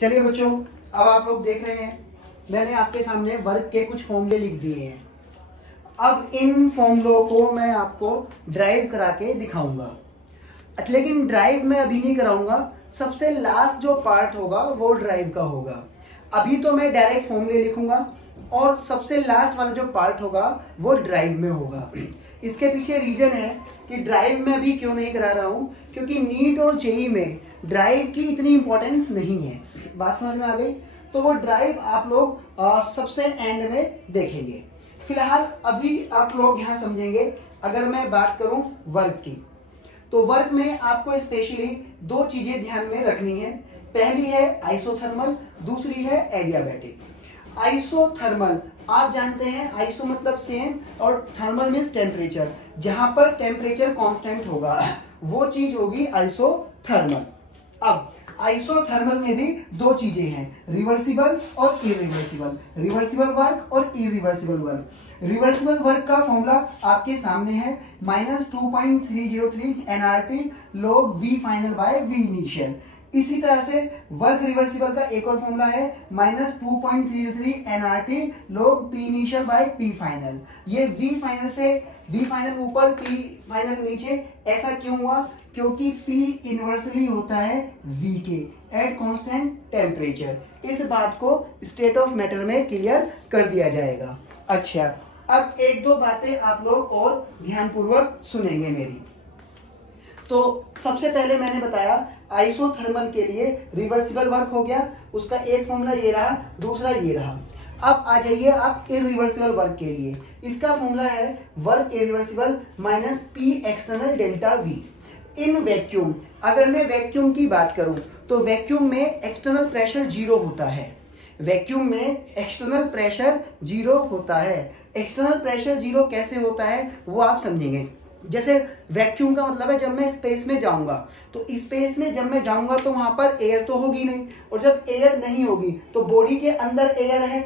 चलिए बच्चों, अब आप लोग देख रहे हैं मैंने आपके सामने वर्क के कुछ फॉर्मूले लिख दिए हैं। अब इन फॉर्मूलों को मैं आपको ड्राइव करा के दिखाऊंगा, लेकिन ड्राइव मैं अभी नहीं कराऊंगा। सबसे लास्ट जो पार्ट होगा वो ड्राइव का होगा। अभी तो मैं डायरेक्ट फॉर्मूले लिखूंगा और सबसे लास्ट वाला जो पार्ट होगा वो ड्राइव में होगा। इसके पीछे रीजन है कि ड्राइव में अभी क्यों नहीं करा रहा हूँ, क्योंकि नीट और जेईई में ड्राइव की इतनी इंपॉर्टेंस नहीं है। बात समझ में आ गई? तो वो ड्राइव आप लोग सबसे एंड में देखेंगे। फिलहाल अभी आप लोग यहाँ समझेंगे। अगर मैं बात करूं वर्क की, तो वर्क में आपको स्पेशली दो चीजें ध्यान में रखनी है। पहली है आइसोथर्मल, दूसरी है एडियाबैटिक। आइसोथर्मल आप जानते हैं, आइसो मतलब सेम और थर्मल मीन्स टेम्परेचर। जहां पर टेम्परेचर कांस्टेंट होगा वो चीज होगी आइसोथर्मल। अब आइसोथर्मल में भी दो चीजें हैं, रिवर्सिबल और इरिवर्सिबल। रिवर्सिबल वर्क और इरिवर्सिबल वर्क। रिवर्सिबल वर्क का फॉर्मूला आपके सामने है, -2.303 nRT log V final by V initial. इसी तरह से वर्क रिवर्सिबल का एक और फॉर्मूला है, -2.303 nRT log P initial by P final. ये V फाइनल से V फाइनल ऊपर P फाइनल नीचे, ऐसा क्यों हुआ? क्योंकि P इनवर्सली होता है V के एट कांस्टेंट टेम्परेचर। इस बात को स्टेट ऑफ मैटर में क्लियर कर दिया जाएगा। अच्छा, अब एक दो बातें आप लोग और ध्यानपूर्वक सुनेंगे मेरी। तो सबसे पहले मैंने बताया आइसोथर्मल के लिए रिवर्सिबल वर्क हो गया, उसका एक फॉर्मूला ये रहा, दूसरा ये रहा। अब आ जाइए आप इरिवर्सिबल वर्क के लिए। इसका फॉर्मूला है work irreversible minus P external delta we in vacuum. अगर मैं वैक्यूम की बात करूं तो वैक्यूम में एक्सटर्नल प्रेशर 0 होता है। वैक्यूम में एक्सटर्नल प्रेशर 0 होता है। एक्सटर्नल प्रेशर 0 कैसे होता है वो आप समझेंगे। जैसे वैक्यूम का मतलब है जब मैं स्पेस में जाऊंगा, तो स्पेस में जब मैं जाऊंगा तो वहां पर एयर तो होगी नहीं, और जब एयर नहीं होगी तो बॉडी के अंदर एयर है।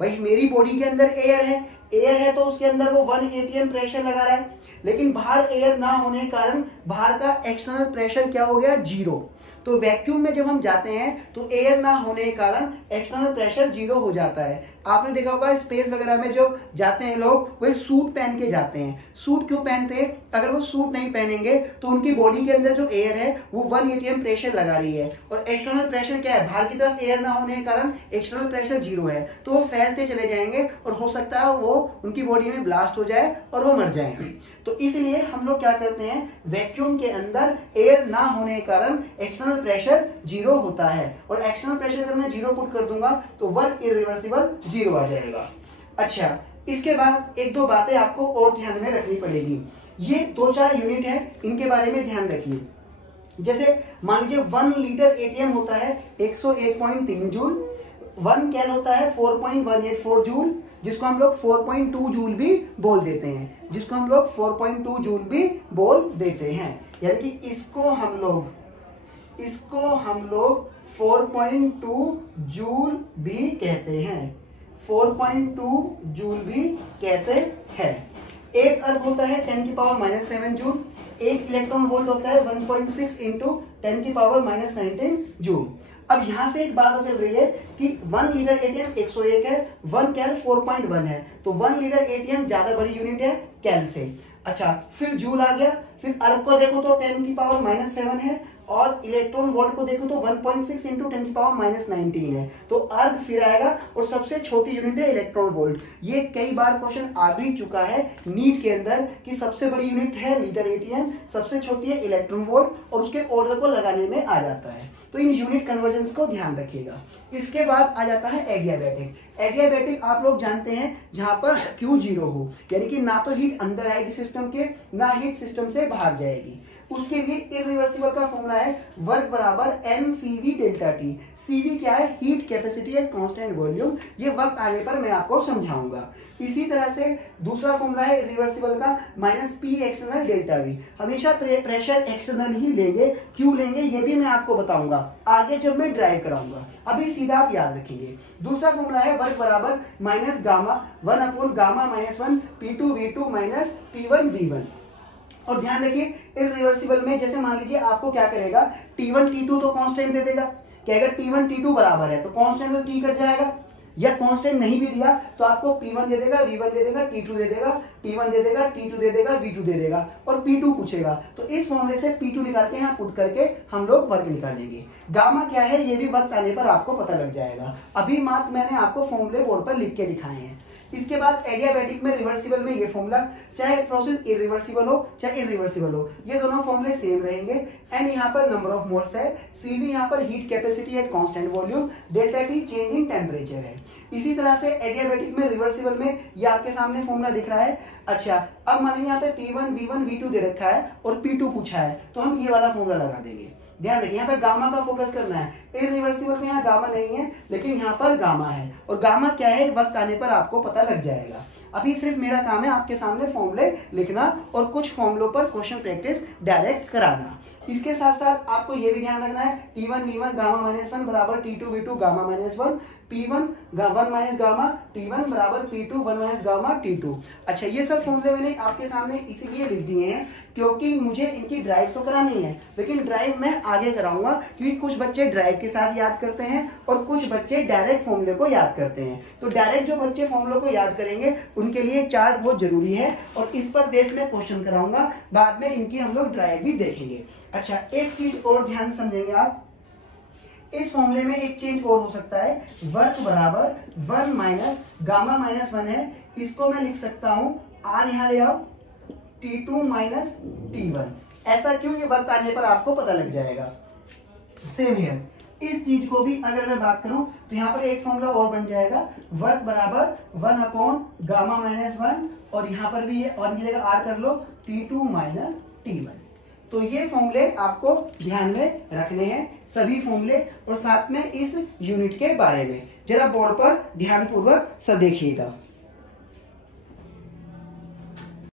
भाई मेरी बॉडी के अंदर एयर है तो उसके अंदर वो 1 atm प्रेशर लगा रहा है, लेकिन बाहर एयर ना होने के कारण बाहर का एक्सटर्नल प्रेशर क्या हो गया? 0। तो वैक्यूम में जब हम जाते हैं तो एयर ना होने के कारण एक्सटर्नल प्रेशर 0 हो जाता है। आपने देखा होगा स्पेस वगैरह में जो जाते हैं लोग, वो एक सूट पहन के जाते हैं। सूट क्यों पहनते हैं? अगर वो सूट नहीं पहनेंगे तो उनकी बॉडी के अंदर जो एयर है वो 1 atm प्रेशर लगा रही है, और एक्सटर्नल प्रेशर क्या है? बाहर की तरफ एयर ना होने के कारण एक्सटर्नल प्रेशर 0 है, तो वो फैलते चले जाएंगे और हो सकता है वो उनकी बॉडी में ब्लास्ट हो जाए और वो मर जाए। तो इसलिए हम लोग क्या करते हैं, वैक्यूम के अंदर एयर ना होने के कारण एक्सटर्नल प्रेशर 0 होता है, और एक्सटर्नल प्रेशर अगर मैं 0 पुट कर दूंगा तो वर्क इरिवर्सिबल 0 आ जाएगा। अच्छा, इसके बाद एक दो बातें आपको और ध्यान में रखनी पड़ेगी। ये 2-4 यूनिट है, इनके बारे में ध्यान रखिए। जैसे मान लीजिए 1 लीटर एटीएम होता है 101.3 जूल, 1 कैल होता है 4.184 जूल, जिसको हम लोग 4.2 जूल भी बोल देते हैं, यानी कि इसको हम लोग 4.2 जूल भी कहते हैं, 4.2 जूल भी कहते हैं। एक अर्ग होता है 10⁻⁻7 जूल, एक इलेक्ट्रॉन वोल्ट होता है 1.6 इंटू 10⁻⁻19 जूल। अब यहां से एक बात चल रही है कि 1 लीटर एटीएम 101 है, 1 कैल 4.1 है, तो 1 लीटर एटीएम ज्यादा बड़ी यूनिट है कैल से। अच्छा, फिर जूल आ गया, फिर अर्ग को देखो तो 10⁻⁻7 है, और इलेक्ट्रॉन वोल्ट को देखो तो 1.6 इंटू 10⁻⁻19 है, तो अर्ग फिर आएगा, और सबसे छोटी यूनिट है इलेक्ट्रॉन वोल्ट। ये कई बार क्वेश्चन आ भी चुका है नीट के अंदर कि सबसे बड़ी यूनिट है लीटर एटीएम, सबसे छोटी है इलेक्ट्रॉन वोल्ट, और उसके ऑर्डर को लगाने में आ जाता है। तो इन यूनिट कन्वर्जन्स को ध्यान रखिएगा। इसके बाद आ जाता है एडियाबैटिक। एडियाबैटिक आप लोग जानते हैं जहां पर Q 0 हो, यानी कि ना तो हीट अंदर आएगी सिस्टम के, ना हीट सिस्टम से बाहर जाएगी। उसके लिए इरिवर्सिबल का फॉर्मूला है वर्क बराबर mCV डेल्टा T। CV क्या है? Heat capacity at constant volume. ये वक्त आने पर मैं आपको समझाऊंगा। इसी तरह से दूसरा फॉर्मूला है इरिवर्सिबल का -P एक्सटर्नल डेल्टा V। हमेशा प्रेशर एक्सटर्नल ही लेंगे, क्यों लेंगे ये भी मैं आपको बताऊंगा आगे जब मैं ड्राइव कराऊंगा। अभी सीधा आप याद रखेंगे। दूसरा फॉर्मूला है वर्क बराबर -γ 1/γ-1 P2 V2 P1 V1। और ध्यान रखिए इरिवर्सिबल में जैसे मान लीजिए आपको क्या करेगा, T1 T2 तो कांस्टेंट दे देगा, कि अगर T1 T2 बराबर है तो कांस्टेंट तो T कट जाएगा, या कांस्टेंट नहीं भी दिया तो आपको P1 दे देगा, V1 दे देगा, T2 दे देगा, T1 दे देगा, T2 दे देगा, V2 दे देगा और P2 पूछेगा। तो इस फॉर्मूले से P2 निकाल के यहाँ पुट करके हम लोग वर्क निकालेंगे। गामा क्या है ये भी वक्त आने पर आपको पता लग जाएगा, अभी मात्र मैंने आपको फॉर्मूले बोर्ड पर लिख के दिखाए हैं। इसके बाद एडियाबैटिक में रिवर्सिबल में ये फॉर्मूला, चाहे प्रोसेस इरिवर्सिबल हो चाहे इरिवर्सिबल हो, ये दोनों फॉर्मूले सेम रहेंगे। एन यहाँ पर नंबर ऑफ मोल्स है, सी भी यहाँ पर heat capacity at constant volume, delta T change in temperature है। इसी तरह से एडियाबैटिक में रिवर्सिबल में ये आपके सामने फॉर्मूला दिख रहा है। अच्छा, अब मान लीजिए यहाँ पे P1 V1 V2 दे रखा है और P2 पूछा है, तो हम ये वाला फॉर्मूला लगा देंगे। ध्यान रखिए यहाँ पे गामा का फोकस करना है, इरिवर्सिबल में यहाँ गामा नहीं है लेकिन यहाँ पर गामा है, और गामा क्या है वक्त आने पर आपको पता लग जाएगा। अभी सिर्फ मेरा काम है आपके सामने फॉर्मूले लिखना और कुछ फॉर्मूलों पर क्वेश्चन प्रैक्टिस डायरेक्ट कराना। इसके साथ साथ आपको ये भी ध्यान रखना है T1 V1 गामा -1 बराबर T2 V2 gamma -1, P1 1 minus gamma, T1 बराबर P2 1 माइनस गामा T2। अच्छा, ये सब फॉर्मूले मैंने आपके सामने इसीलिए लिख दिए हैं क्योंकि मुझे इनकी ड्राइव तो करानी है, लेकिन ड्राइव मैं आगे कराऊंगा क्योंकि कुछ बच्चे ड्राइव के साथ याद करते हैं और कुछ बच्चे डायरेक्ट फॉर्मूले को याद करते हैं। तो डायरेक्ट जो बच्चे फॉर्मूले को याद करेंगे उनके लिए चार्ट बहुत जरूरी है और इस पर बेस में क्वेश्चन कराऊंगा, बाद में इनकी हम लोग ड्राइव भी देखेंगे। अच्छा, एक चीज और ध्यान समझेंगे आप, इस फॉर्मूले में एक चेंज और हो सकता है, वर्क बराबर 1 माइनस गामा -1 है, इसको मैं लिख सकता हूं R यहां ले आओ T2 माइनस T1। ऐसा क्यों, ये वक्त आने पर आपको पता लग जाएगा। सेम है, इस चीज को भी अगर मैं बात करूं तो यहाँ पर एक फॉर्मूला और बन जाएगा, वर्क बराबर 1 अपॉन गामा -1 और यहाँ पर भी ये और की जगह R कर लो T2 माइनस T1। तो ये फॉर्मूले आपको ध्यान में रखने हैं सभी फॉर्मूले, और साथ में इस यूनिट के बारे में जरा बोर्ड पर ध्यानपूर्वक सब देखिएगा।